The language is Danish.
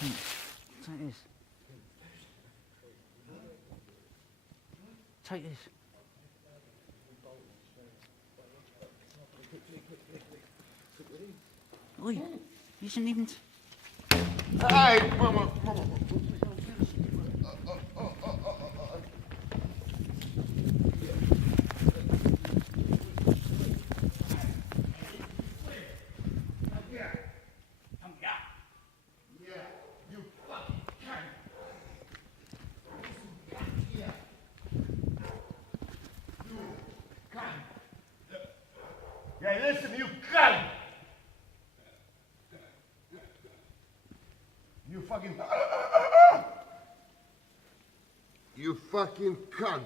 Take this. Take this. Oi, you shouldn't even... Hey, mama. Yeah, listen, you cunt! You fucking... You fucking cunt!